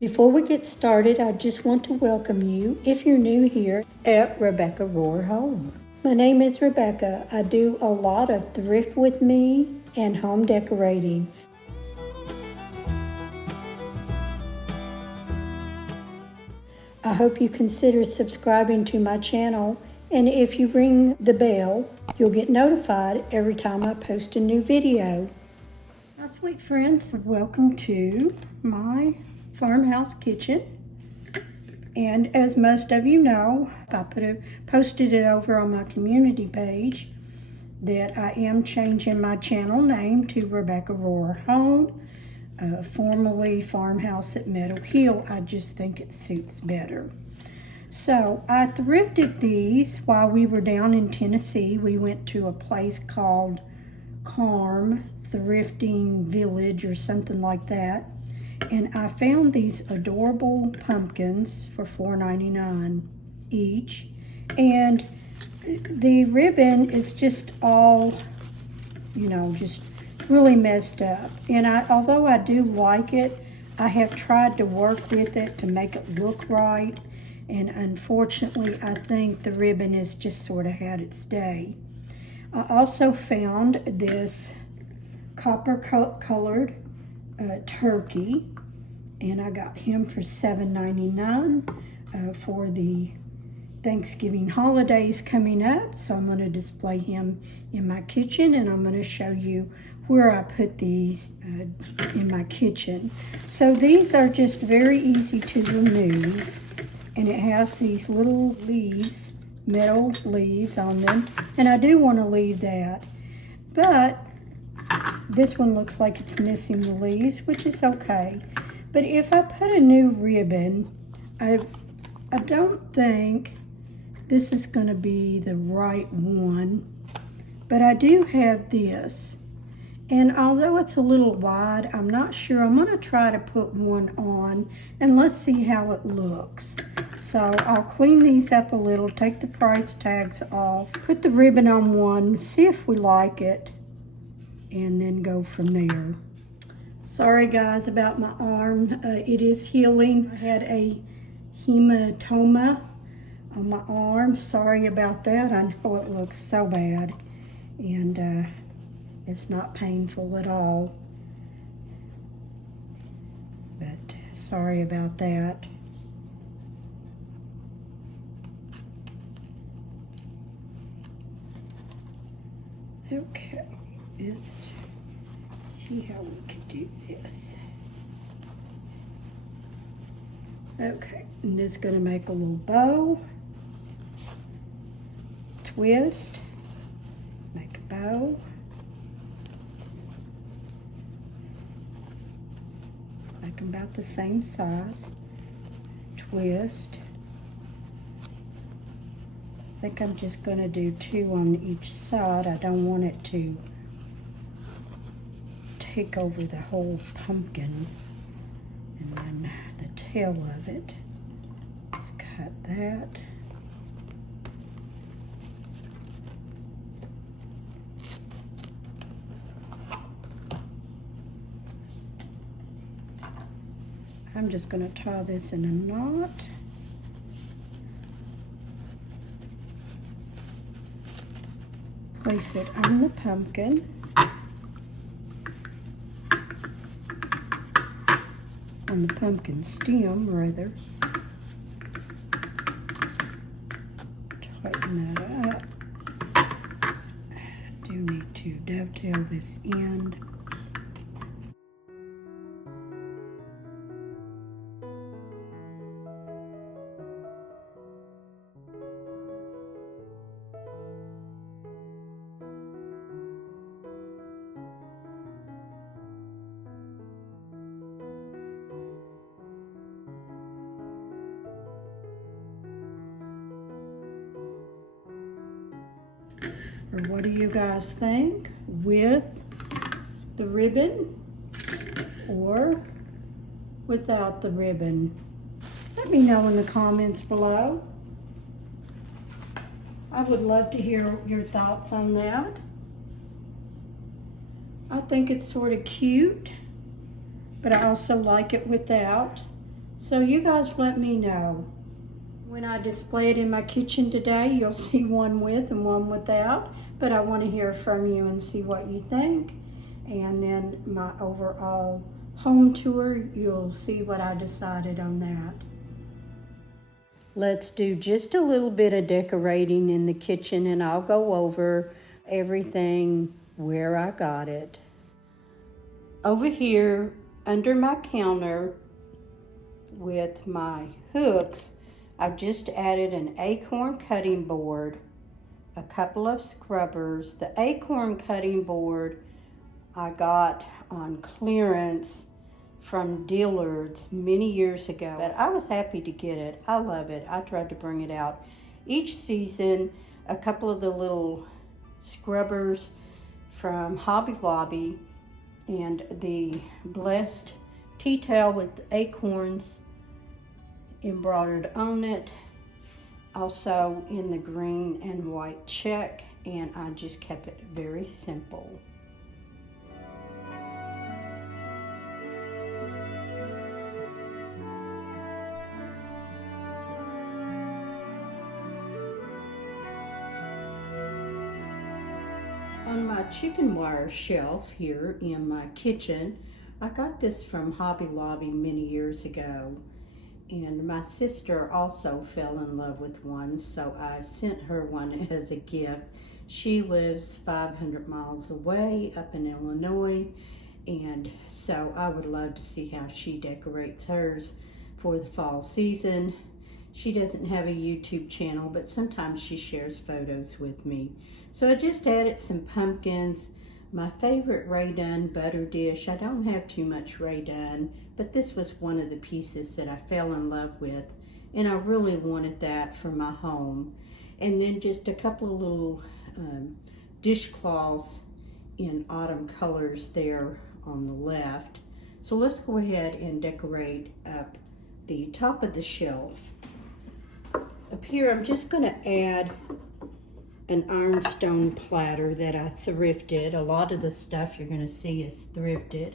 Before we get started, I just want to welcome you if you're new here at Rebecca Rohr Home. My name is Rebecca. I do a lot of thrift with me and home decorating. I hope you consider subscribing to my channel, and if you ring the bell, you'll get notified every time I post a new video. My sweet friends, welcome to my farmhouse kitchen. And as most of you know, I posted it over on my community page that I am changing my channel name to Rebecca Rohr Home, formerly Farmhouse at Meadow Hill. I just think it suits better. So I thrifted these while we were down in Tennessee. We went to a place called Carm Thrifting Village or something like that. And I found these adorable pumpkins for $4.99 each. And the ribbon is just all, just really messed up. And although I do like it, I have tried to work with it to make it look right. And unfortunately, I think the ribbon has just sort of had its day. I also found this copper-colored turkey, and I got him for $7.99 for the Thanksgiving holidays coming up. So I'm going to display him in my kitchen, and I'm going to show you where I put these in my kitchen. So these are just very easy to remove, and it has these little leaves, metal leaves on them, and I do want to leave that, but this one looks like it's missing the leaves, which is okay. But if I put a new ribbon, I don't think this is going to be the right one. But I do have this. And although it's a little wide, I'm not sure. I'm going to try to put one on, and let's see how it looks. So I'll clean these up a little, take the price tags off, put the ribbon on one, see if we like it, and then go from there. Sorry guys about my arm. It is healing. I had a hematoma on my arm. Sorry about that. I know it looks so bad, and it's not painful at all, but sorry about that. Okay, let's see how we can do this. Okay, and this is going to make a little bow, twist, make a bow, make them about the same size, twist. I think I'm just going to do 2 on each side. I don't want it to take over the whole pumpkin. And then the tail of it, just cut that. I'm just going to tie this in a knot. Place it on the pumpkin. On the pumpkin stem, rather. Tighten that up. I do need to dovetail this end. Or what do you guys think? With the ribbon or without the ribbon? Let me know in the comments below. I would love to hear your thoughts on that. I think it's sort of cute, but I also like it without. So you guys let me know. When I display it in my kitchen today, you'll see one with and one without, but I want to hear from you and see what you think. And then my overall home tour, you'll see what I decided on that. Let's do just a little bit of decorating in the kitchen, and I'll go over everything where I got it. Over here under my counter with my hooks, I've just added an acorn cutting board, a couple of scrubbers. The acorn cutting board I got on clearance from Dillard's many years ago, but I was happy to get it. I love it. I tried to bring it out each season. A couple of the little scrubbers from Hobby Lobby and the blessed tea towel with acorns embroidered on it, also in the green and white check, and I just kept it very simple. On my chicken wire shelf here in my kitchen, I got this from Hobby Lobby many years ago, and my sister also fell in love with one, so I sent her one as a gift. She lives 500 miles away up in Illinois, and so I would love to see how she decorates hers for the fall season. She doesn't have a YouTube channel, but sometimes she shares photos with me. So I just added some pumpkins, my favorite Rae Dunn butter dish. I don't have too much Rae Dunn, but this was one of the pieces that I fell in love with, and I really wanted that for my home. And then just a couple of little dishcloths in autumn colors there on the left. So let's go ahead and decorate up the top of the shelf. Up here, I'm just going to add an ironstone platter that I thrifted. A lot of the stuff you're going to see is thrifted.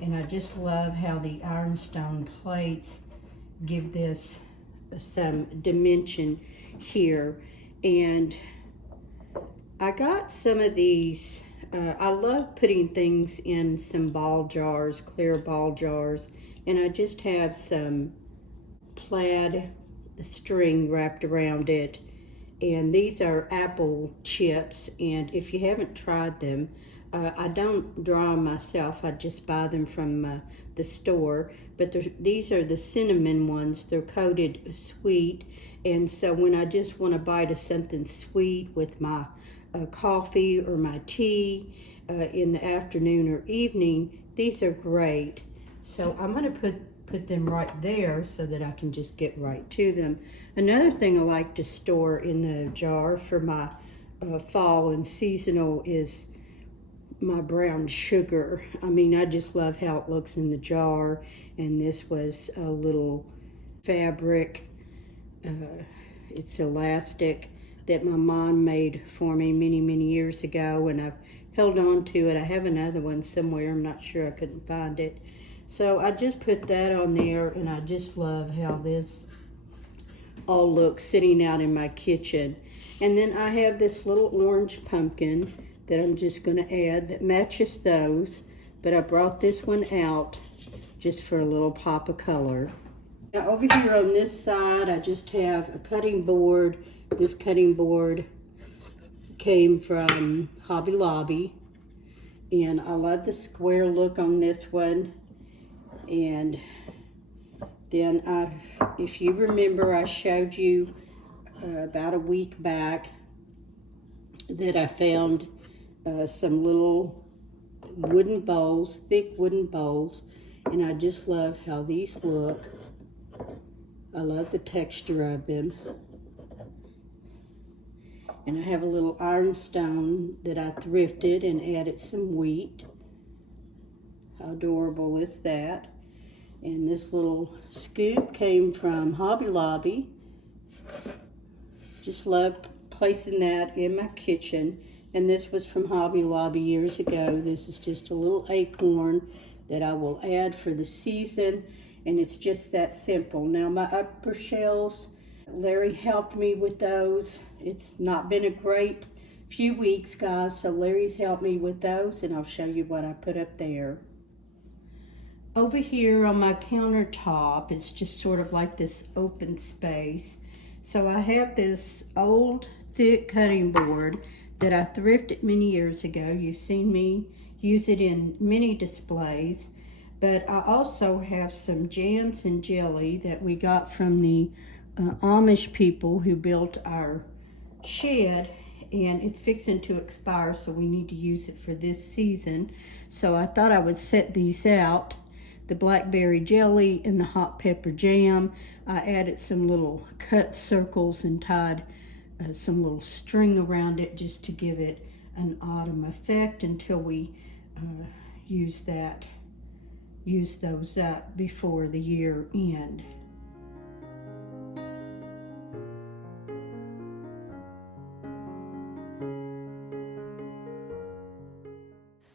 And I just love how the ironstone plates give this some dimension here. And I got some of these. I love putting things in some ball jars, clear ball jars. And I just have some plaid string wrapped around it. And these are apple chips, and if you haven't tried them, I don't draw them myself. I just buy them from the store. But these are the cinnamon ones. They're coated sweet, and so when I just want a bite of something sweet with my coffee or my tea in the afternoon or evening, these are great. So I'm going to put them right there so that I can just get right to them. Another thing I like to store in the jar for my fall and seasonal is my brown sugar. I mean, I just love how it looks in the jar. And this was a little fabric. It's elastic that my mom made for me many, many years ago, and I've held on to it. I have another one somewhere. I'm not sure, I couldn't find it. So I just put that on there, and I just love how this all looks sitting out in my kitchen. And then I have this little orange pumpkin that I'm just going to add that matches those, but I brought this one out just for a little pop of color. Now over here on this side, I just have a cutting board. This cutting board came from Hobby Lobby, and I love the square look on this one. And then if you remember, I showed you about a week back that I found some little wooden bowls, thick wooden bowls, and I just love how these look. I love the texture of them. And I have a little ironstone that I thrifted and added some wheat. How adorable is that? And this little scoop came from Hobby Lobby. Just love placing that in my kitchen. And this was from Hobby Lobby years ago. This is just a little acorn that I will add for the season. and it's just that simple. Now my upper shelves, Larry helped me with those. It's not been a great few weeks, guys, so Larry's helped me with those, and I'll show you what I put up there. Over here on my countertop, it's just sort of like this open space. So I have this old thick cutting board that I thrifted many years ago. You've seen me use it in many displays. But I also have some jams and jelly that we got from the Amish people who built our shed, and it's fixing to expire, so we need to use it for this season. So I thought I would set these out. The blackberry jelly and the hot pepper jam. I added some little cut circles and tied some little string around it just to give it an autumn effect until we use those up before the year end.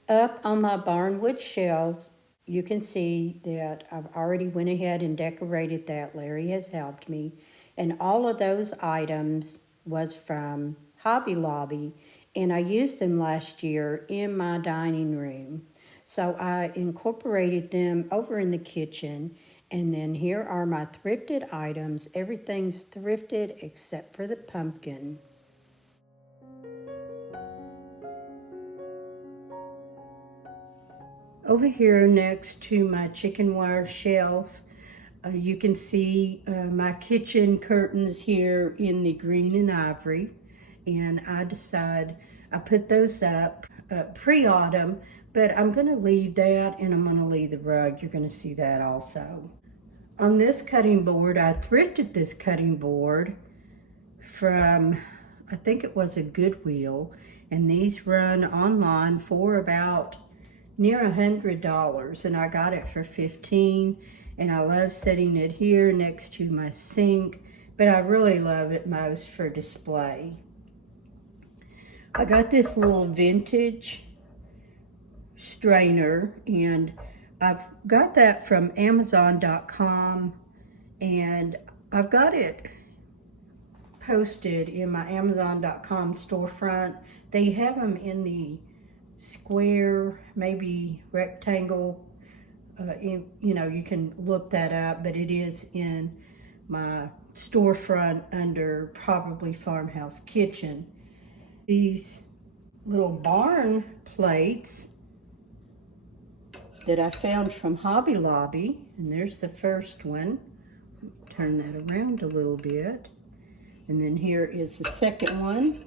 Up on my barnwood shelves, you can see that I've already went ahead and decorated that. Larry has helped me. And all of those items was from Hobby Lobby, and I used them last year in my dining room. So I incorporated them over in the kitchen, and then here are my thrifted items. Everything's thrifted except for the pumpkin. Over here next to my chicken wire shelf, you can see my kitchen curtains here in the green and ivory, and I put those up pre-autumn, but I'm going to leave that, and I'm going to leave the rug. You're going to see that also. On this cutting board, I thrifted this cutting board from, I think it was a Goodwill, and these run online for about near $100, and I got it for $15, and I love setting it here next to my sink, but I really love it most for display. I got this little vintage strainer, and I've got that from Amazon.com, and I've got it posted in my Amazon.com storefront. They have them in the square, maybe rectangle, you can look that up, but it is in my storefront under probably Farmhouse Kitchen. These little barn plates that I found from Hobby Lobby, and there's the first one. Turn that around a little bit, and then here is the second one.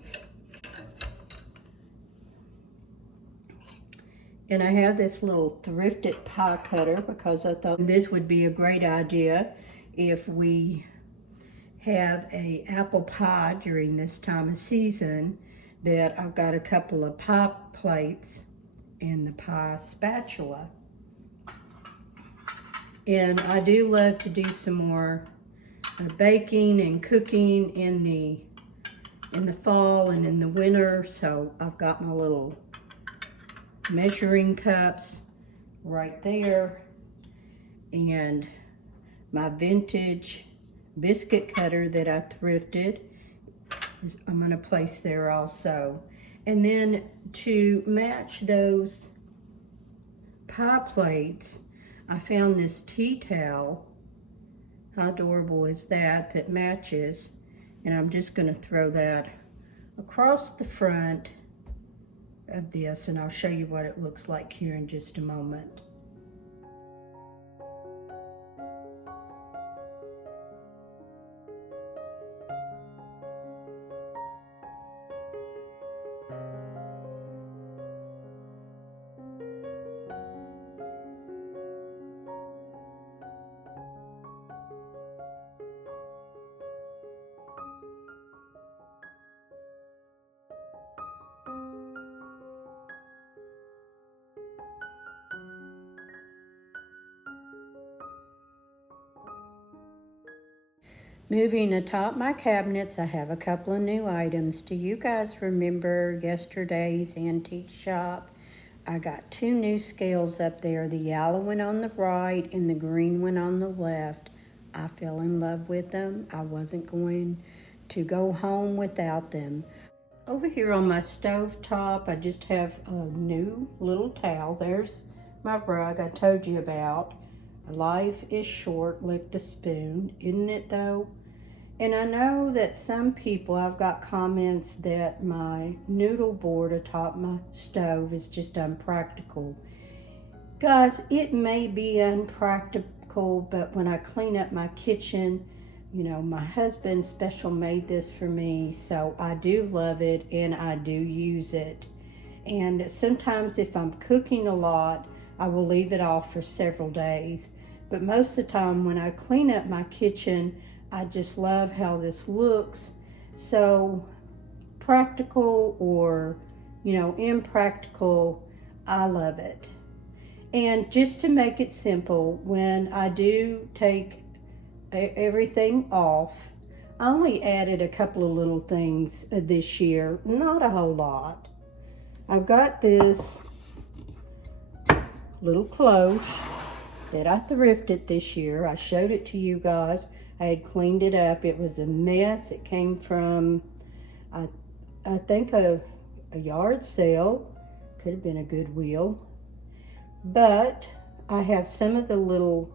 And I have this little thrifted pie cutter because I thought this would be a great idea if we have an apple pie during this time of season, that I've got a couple of pie plates and the pie spatula. And I do love to do some more baking and cooking in the fall and in the winter, so I've got my little measuring cups right there, and my vintage biscuit cutter that I thrifted, I'm going to place there also. And then to match those pie plates, I found this tea towel. How adorable is that, that matches, and I'm just going to throw that across the front of this, and I'll show you what it looks like here in just a moment. Moving atop my cabinets, I have a couple of new items. Do you guys remember yesterday's antique shop I got two new scales up there, the yellow one on the right and the green one on the left. I fell in love with them. I wasn't going to go home without them. Over here on my stove top, I just have a new little towel. There's my rug I told you about. Life is short, lick the spoon, isn't it though? And I know that some people, I've got comments that my noodle board atop my stove is just unpractical. Guys, it may be unpractical, but when I clean up my kitchen, you know, my husband special made this for me, so I do love it and I do use it. And sometimes if I'm cooking a lot, I will leave it off for several days. But most of the time when I clean up my kitchen, I just love how this looks. So practical or, you know, impractical, I love it. And just to make it simple, when I do take everything off, I only added a couple of little things this year, not a whole lot. I've got this little cloche that I thrifted this year. I showed it to you guys. I had cleaned it up. It was a mess. It came from, I think, a yard sale. Could have been a Goodwill. But I have some of the little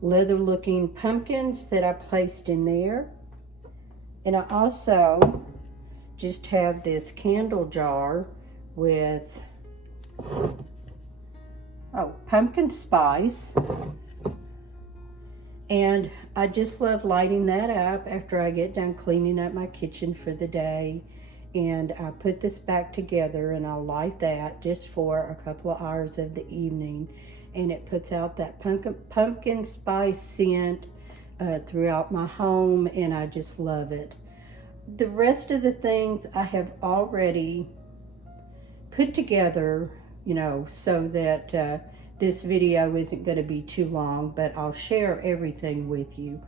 leather-looking pumpkins that I placed in there. And I also just have this candle jar with pumpkin spice. And I just love lighting that up after I get done cleaning up my kitchen for the day. And I put this back together and I'll light that just for a couple of hours of the evening. And it puts out that pumpkin spice scent throughout my home, and I just love it. The rest of the things I have already put together, you know, so that this video isn't going to be too long, but I'll share everything with you.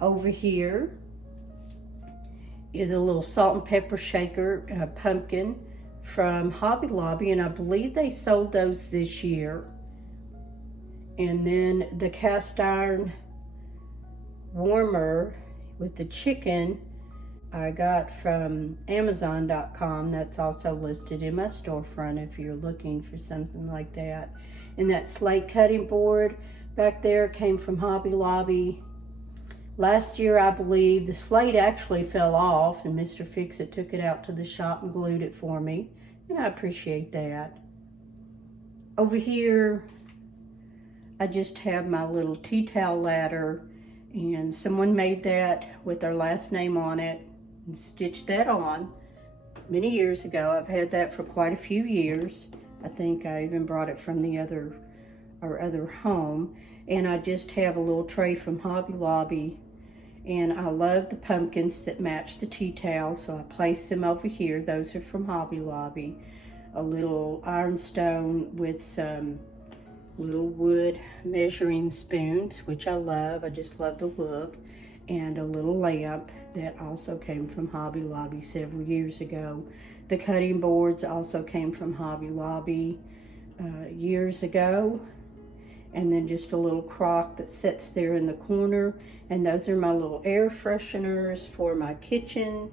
Over here is a little salt and pepper shaker pumpkin from Hobby Lobby, and I believe they sold those this year. And then the cast iron warmer with the chicken I got from Amazon.com. That's also listed in my storefront if you're looking for something like that. And that slate cutting board back there came from Hobby Lobby. Last year, I believe, the slate actually fell off and Mr. Fix-It took it out to the shop and glued it for me. And I appreciate that. Over here, I just have my little tea towel ladder, and someone made that with their last name on it and stitched that on many years ago. I've had that for quite a few years. I think I even brought it from our other home. And I just have a little tray from Hobby Lobby, and I love the pumpkins that match the tea towel, so I place them over here. Those are from Hobby Lobby. A little ironstone with some little wood measuring spoons, which I love. I just love the look. And a little lamp that also came from Hobby Lobby several years ago. The cutting boards also came from Hobby Lobby years ago. And then just a little crock that sits there in the corner. And those are my little air fresheners for my kitchen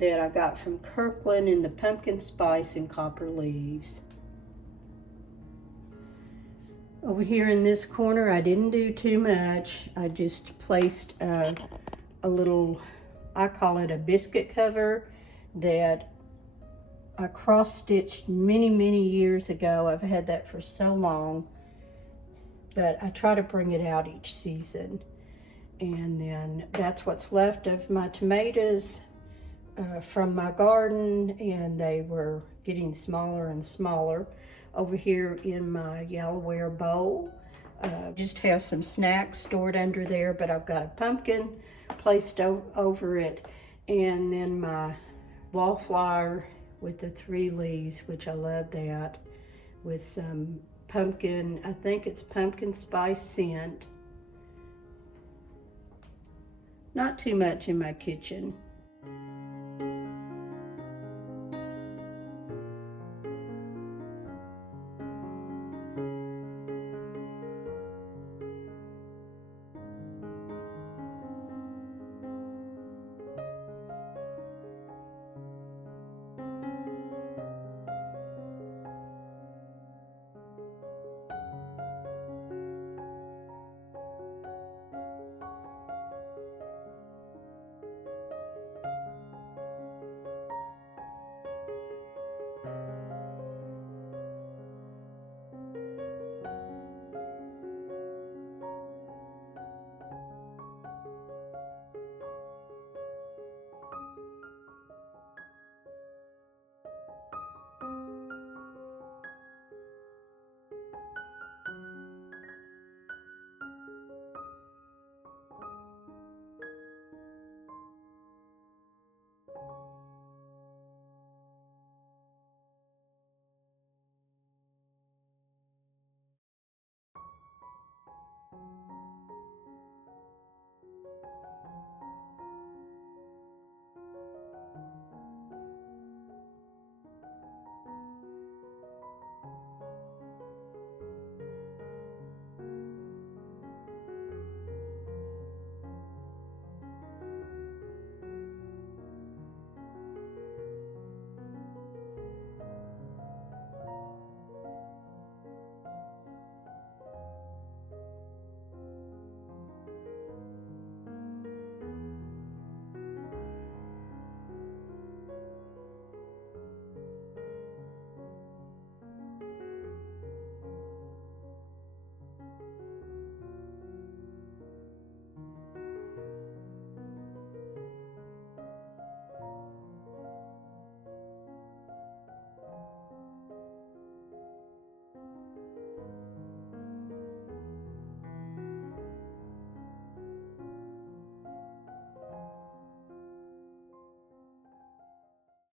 that I got from Kirkland in the pumpkin spice and copper leaves. Over here in this corner, I didn't do too much. I just placed a little, I call it a biscuit cover, that I cross-stitched many years ago. I've had that for so long, but I try to bring it out each season. And then that's what's left of my tomatoes from my garden, and they were getting smaller and smaller. Over here in my Yellowware bowl, just have some snacks stored under there, but I've got a pumpkin placed over it, and then my wallflower with the 3 leaves, which I love that, with some pumpkin, I think it's pumpkin spice scent. Not too much in my kitchen.